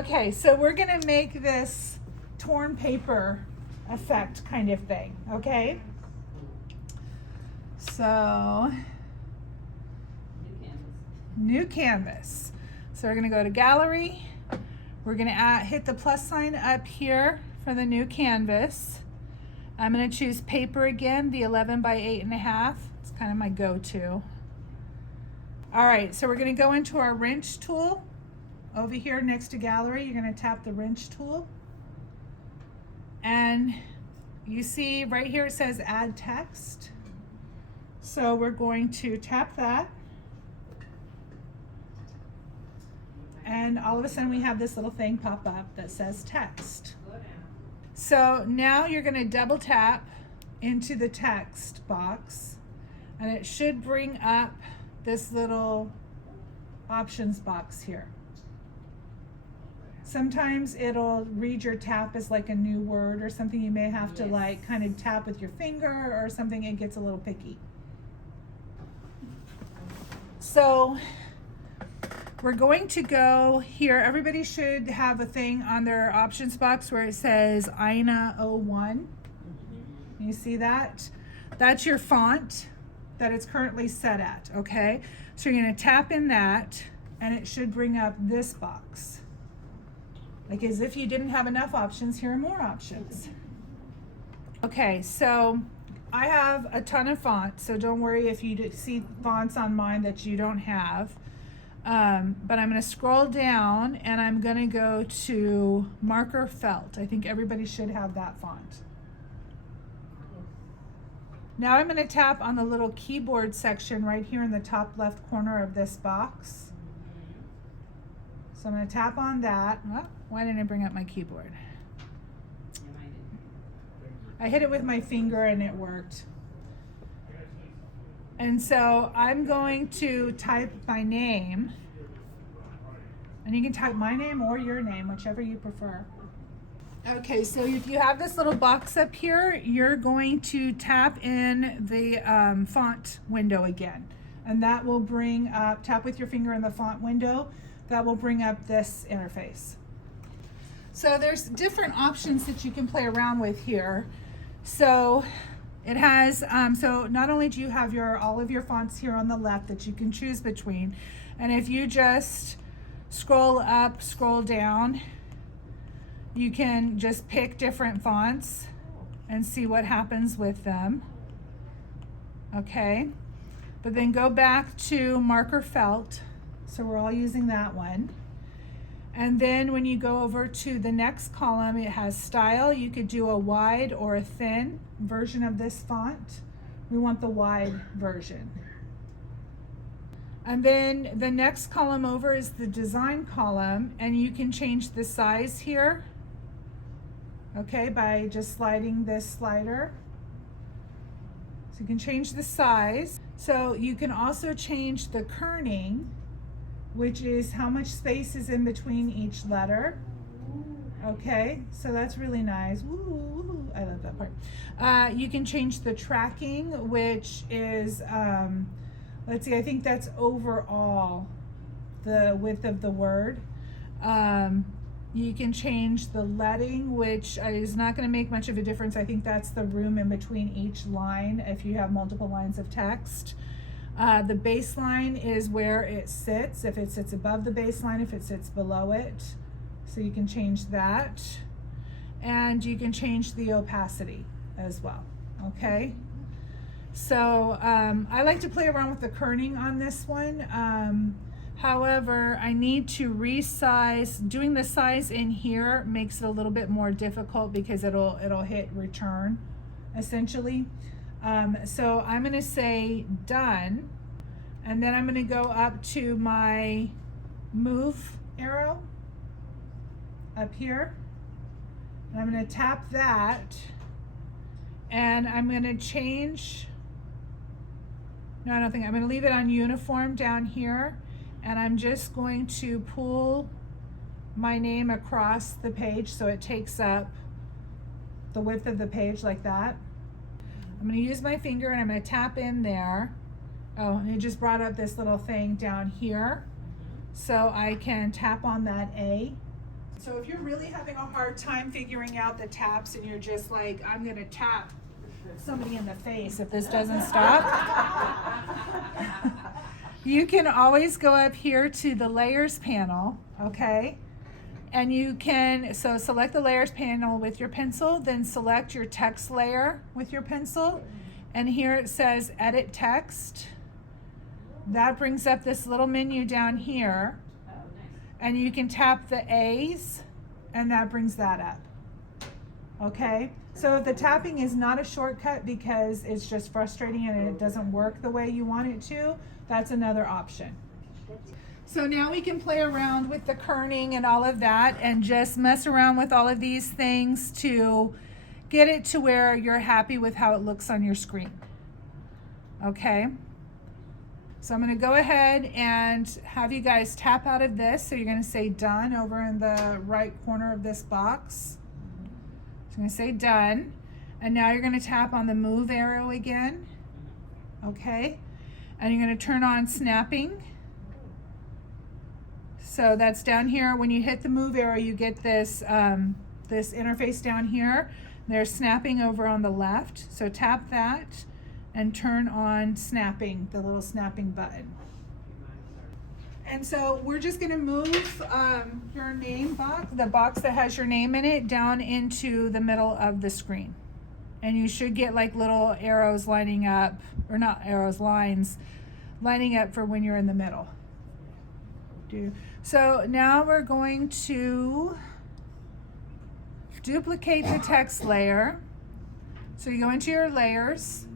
Okay, so we're gonna make this torn paper effect kind of thing, okay? So, new canvas. So we're gonna go to gallery. We're gonna hit the plus sign up here for the new canvas. I'm gonna choose paper again, the 11 by 8.5. It's kind of my go-to. All right, so we're gonna go into our wrench tool. Over here next to gallery, you're gonna tap the wrench tool. And you see right here it says add text. So we're going to tap that. And all of a sudden we have this little thing pop up that says text. So now you're gonna double tap into the text box and it should bring up this little options box here. Sometimes it'll read your tap as like a new word or something. You may have to like kind of tap with your finger or something. It gets a little picky. So we're going to go here. Everybody should have a thing on their options box where it says INA 01. You see that? That's your font that it's currently set at, okay? So you're gonna tap in that and it should bring up this box. Like as if you didn't have enough options, here are more options. Okay, so I have a ton of fonts, so don't worry if you see fonts on mine that you don't have. But I'm gonna scroll down and I'm gonna go to marker felt. I think everybody should have that font. Now I'm gonna tap on the little keyboard section right here in the top left corner of this box. So I'm gonna tap on that. Oh, why didn't I bring up my keyboard? I hit it with my finger and it worked. And so I'm going to type my name. And you can type my name or your name, whichever you prefer. Okay, so if you have this little box up here, you're going to tap in the font window again. And that will bring up, tap with your finger in the font window, that will bring up this interface. So there's different options that you can play around with here. So it has, so not only do you have all of your fonts here on the left that you can choose between, and if you just scroll up, scroll down, you can just pick different fonts and see what happens with them. Okay, but then go back to marker felt. So we're all using that one. And then when you go over to the next column, it has style. You could do a wide or a thin version of this font. We want the wide version. And then the next column over is the design column, and you can change the size here, okay, by just sliding this slider. So you can change the size. So you can also change the kerning, which is how much space is in between each letter. Okay, so that's really nice. Woo, I love that part. You can change the tracking, which is, let's see, I think that's overall the width of the word. You can change the leading, which is not going to make much of a difference. I think that's the room in between each line if you have multiple lines of text. The baseline is where it sits, if it sits above the baseline, if it sits below it. So you can change that. And you can change the opacity as well, okay? So I like to play around with the kerning on this one. However, I need to resize. Doing the size in here makes it a little bit more difficult because it'll hit return, essentially. So I'm gonna say done, and then I'm gonna go up to my move arrow up here, and I'm gonna tap that, and I'm gonna change, no, I don't think, I'm gonna leave it on uniform down here, and I'm just going to pull my name across the page so it takes up the width of the page like that. I'm going to use my finger and I'm going to tap in there. Oh, and it just brought up this little thing down here. So I can tap on that A. So if you're really having a hard time figuring out the taps and you're just like, I'm gonna tap somebody in the face if this doesn't stop, you can always go up here to the layers panel, okay? And you can, so select the layers panel with your pencil, then select your text layer with your pencil. And here it says edit text. That brings up this little menu down here. And you can tap the A's and that brings that up. Okay, so if the tapping is not a shortcut because it's just frustrating and it doesn't work the way you want it to, that's another option. So now we can play around with the kerning and all of that and just mess around with all of these things to get it to where you're happy with how it looks on your screen. Okay, so I'm going to go ahead and have you guys tap out of this. So you're going to say done over in the right corner of this box. So I'm going to say done. And now you're going to tap on the move arrow again. Okay, and you're going to turn on snapping. So that's down here. When you hit the move arrow, you get this, this interface down here. There's snapping over on the left. So tap that and turn on snapping, the little snapping button. And so we're just gonna move your name box, the box that has your name in it, down into the middle of the screen. And you should get like little arrows lining up, or not arrows, lines lining up for when you're in the middle. So now we're going to duplicate the text layer. So you go into your layers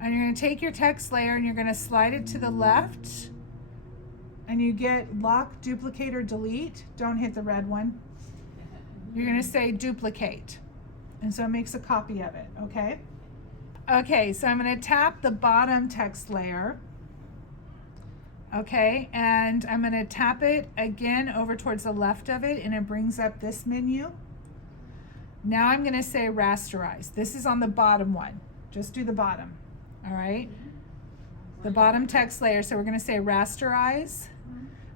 and you're going to take your text layer and you're going to slide it to the left and you get lock, duplicate, or delete. Don't hit the red one. You're going to say duplicate. And so it makes a copy of it, okay? Okay, so I'm going to tap the bottom text layer. Okay, and I'm going to tap it again over towards the left of it and it brings up this menu. Now I'm going to say rasterize. This is on the bottom one. Just do the bottom. All right, the bottom text layer. So we're going to say rasterize.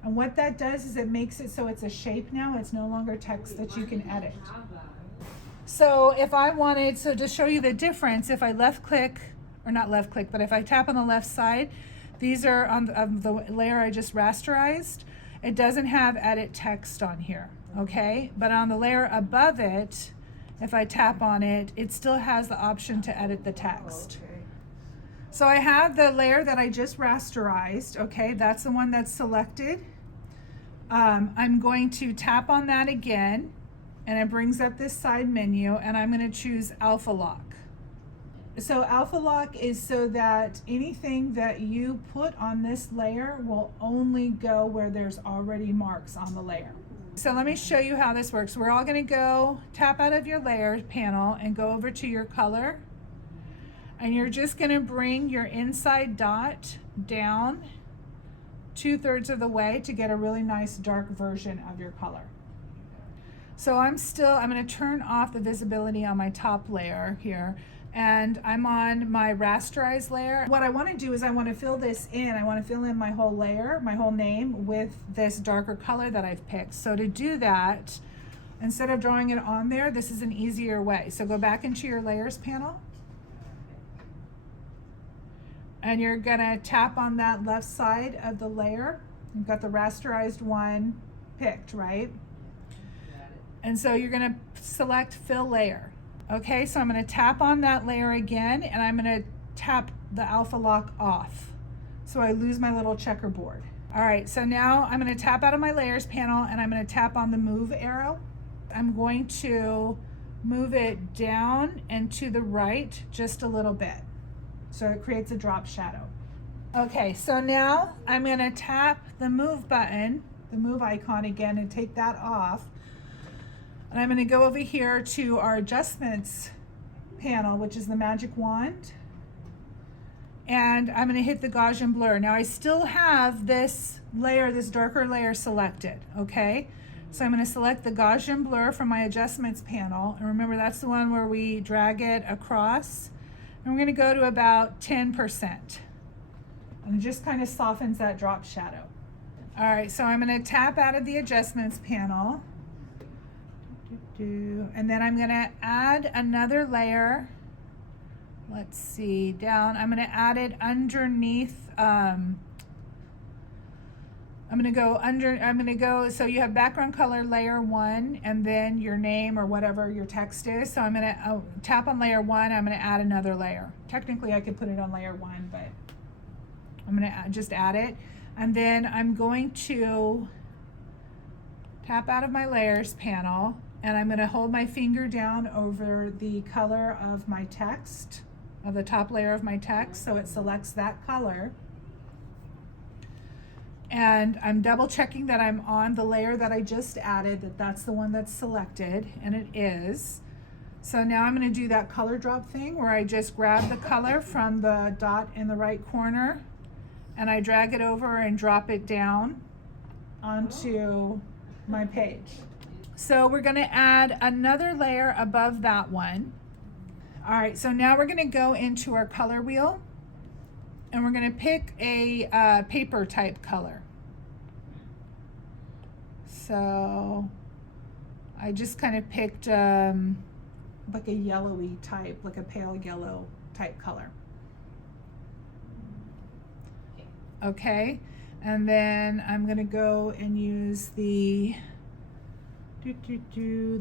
And what that does is it makes it so it's a shape now. It's no longer text that you can edit. So if I wanted, so to show you the difference, if I left click, or not left click, but if I tap on the left side, these are on the layer I just rasterized. It doesn't have edit text on here, okay? But on the layer above it, if I tap on it, it still has the option to edit the text. So I have the layer that I just rasterized, okay? That's the one that's selected. I'm going to tap on that again, and it brings up this side menu, and I'm gonna choose Alpha Lock. So Alpha Lock is so that anything that you put on this layer will only go where there's already marks on the layer. So let me show you how this works. We're all gonna go tap out of your layer panel and go over to your color. And you're just gonna bring your inside dot down 2/3 of the way to get a really nice dark version of your color. So I'm gonna turn off the visibility on my top layer here. And I'm on my rasterize layer. What I want to do is I want to fill this in. I want to fill in my whole layer, my whole name with this darker color that I've picked. So to do that, instead of drawing it on there, this is an easier way. So go back into your layers panel. And you're gonna tap on that left side of the layer. You've got the rasterized one picked, right? And so you're gonna select fill layer. Okay, so I'm going to tap on that layer again and I'm going to tap the Alpha Lock off so I lose my little checkerboard. All right, so now I'm going to tap out of my layers panel and I'm going to tap on the move arrow. I'm going to move it down and to the right just a little bit so it creates a drop shadow. Okay, so now I'm going to tap the move button, the move icon again, and take that off. And I'm going to go over here to our adjustments panel, which is the magic wand. And I'm going to hit the Gaussian blur. Now I still have this layer, this darker layer selected, okay? So I'm going to select the Gaussian blur from my adjustments panel. And remember, that's the one where we drag it across. And we're going to go to about 10%. And it just kind of softens that drop shadow. All right, so I'm going to tap out of the adjustments panel. And then I'm gonna add another layer. Let's see, down, I'm gonna add it underneath, I'm gonna go, so you have background color layer 1 and then your name or whatever your text is. So I'm gonna tap on layer 1, I'm gonna add another layer. Technically I could put it on layer 1, but I'm gonna just add it. And then I'm going to tap out of my layers panel and I'm gonna hold my finger down over the color of my text, of the top layer of my text, so it selects that color. And I'm double checking that I'm on the layer that I just added, that that's the one that's selected, and it is. So now I'm going to do that color drop thing where I just grab the color from the dot in the right corner and I drag it over and drop it down onto my page. So we're going to add another layer above that one. All right, so now we're going to go into our color wheel and we're going to pick a paper type color. So I just kind of picked like a yellowy type, like a pale yellow type color. Okay, and then I'm going to go and use the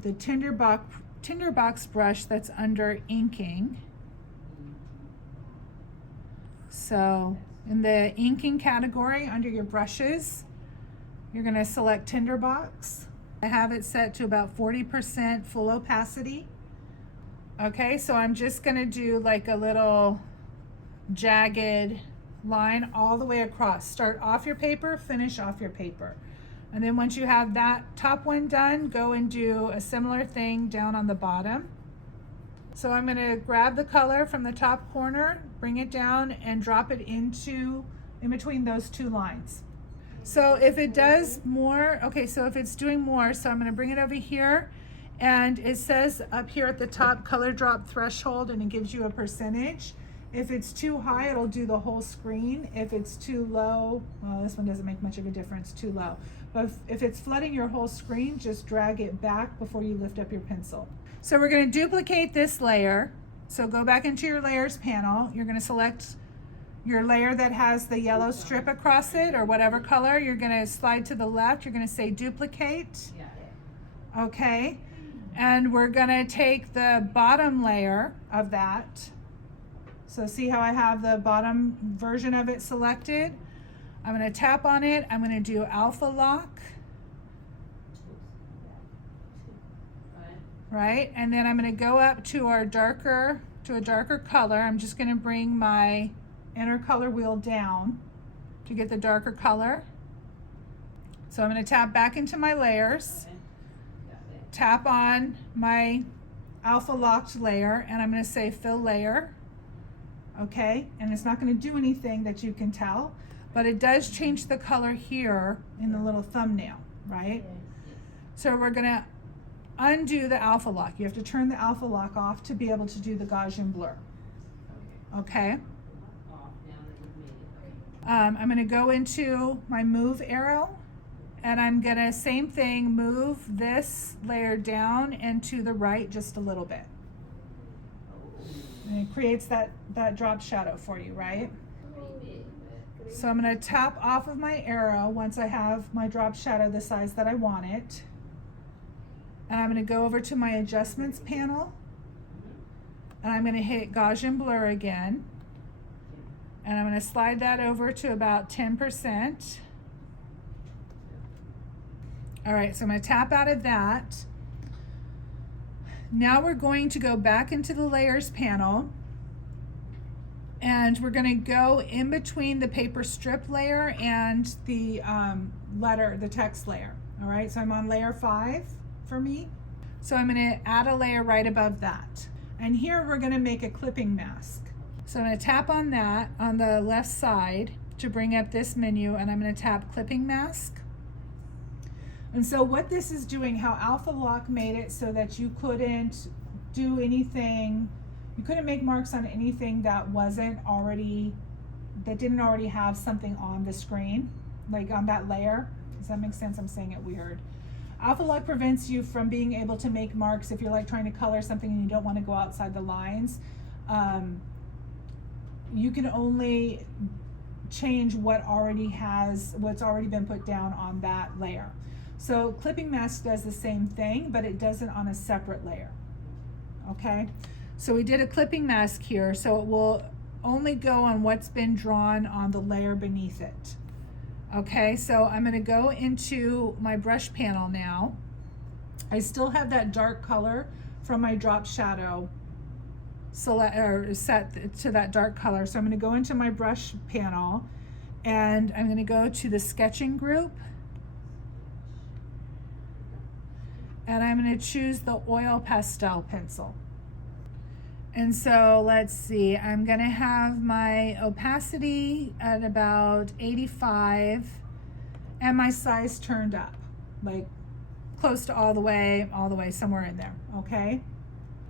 tinderbox brush that's under inking. So in the inking category under your brushes, you're going to select Tinderbox. I have it set to about 40% full opacity. Okay, so I'm just going to do like a little jagged line all the way across. Start off your paper, finish off your paper. And then once you have that top one done, go and do a similar thing down on the bottom. So I'm going to grab the color from the top corner, bring it down and drop it in between those two lines. So if it does more, okay, so if it's doing more, so I'm going to bring it over here and it says up here at the top color drop threshold and it gives you a percentage. If it's too high, it'll do the whole screen. If it's too low, well, this one doesn't make much of a difference, too low. But if it's flooding your whole screen, just drag it back before you lift up your pencil. So we're going to duplicate this layer. So go back into your layers panel. You're going to select your layer that has the yellow strip across it or whatever color. You're going to slide to the left. You're going to say duplicate. Okay. And we're going to take the bottom layer of that. So see how I have the bottom version of it selected? I'm going to tap on it. I'm going to do alpha lock. Right? And then I'm going to go up to a darker color. I'm just going to bring my inner color wheel down to get the darker color. So I'm going to tap back into my layers, tap on my alpha locked layer, and I'm going to say fill layer. Okay, and it's not going to do anything that you can tell, but it does change the color here in the little thumbnail, right? So we're going to undo the alpha lock. You have to turn the alpha lock off to be able to do the Gaussian blur. Okay. I'm going to go into my move arrow and I'm going to, same thing, move this layer down and to the right just a little bit. And it creates that drop shadow for you, right? So I'm going to tap off of my arrow once I have my drop shadow the size that I want it. And I'm going to go over to my adjustments panel. And I'm going to hit Gaussian blur again. And I'm going to slide that over to about 10%. All right, so I'm going to tap out of that. Now we're going to go back into the layers panel and we're going to go in between the paper strip layer and the text layer. All right, so I'm on layer 5 for me. So I'm going to add a layer right above that. And here we're going to make a clipping mask. So I'm going to tap on that on the left side to bring up this menu and I'm going to tap clipping mask. And so what this is doing, how Alpha Lock made it so that you couldn't do anything, you couldn't make marks on anything that didn't already have something on the screen, like on that layer. Does that make sense? I'm saying it weird. Alpha lock prevents you from being able to make marks if you're like trying to color something and you don't want to go outside the lines. You can only change what's already been put down on that layer. So clipping mask does the same thing, but it does it on a separate layer. Okay, so we did a clipping mask here, so it will only go on what's been drawn on the layer beneath it. Okay, so I'm going to go into my brush panel now. I still have that dark color from my drop shadow set to that dark color. So I'm going to go into my brush panel and I'm going to go to the sketching group. And I'm going to choose the oil pastel pencil. And so let's see, I'm going to have my opacity at about 85 and my size turned up, like close to all the way, somewhere in there, okay?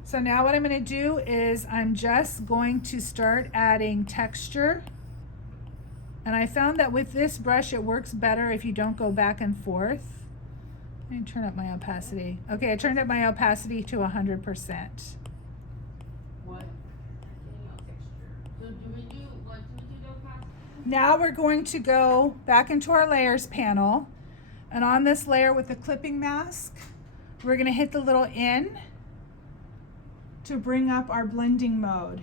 So now what I'm going to do is I'm just going to start adding texture. And I found that with this brush, it works better if you don't go back and forth. Let me turn up my opacity. Okay, I turned up my opacity to 100%. Now we're going to go back into our layers panel, and on this layer with the clipping mask, we're going to hit the little N to bring up our blending mode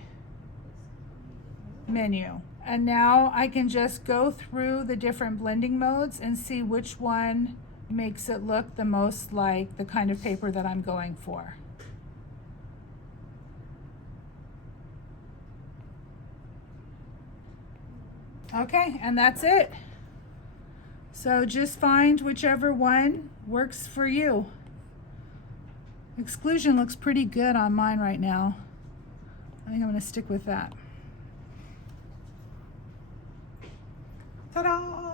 menu. And now I can just go through the different blending modes and see which one makes it look the most like the kind of paper that I'm going for. Okay, and that's it. So just find whichever one works for you. Exclusion looks pretty good on mine right now. I think I'm going to stick with that. Ta-da!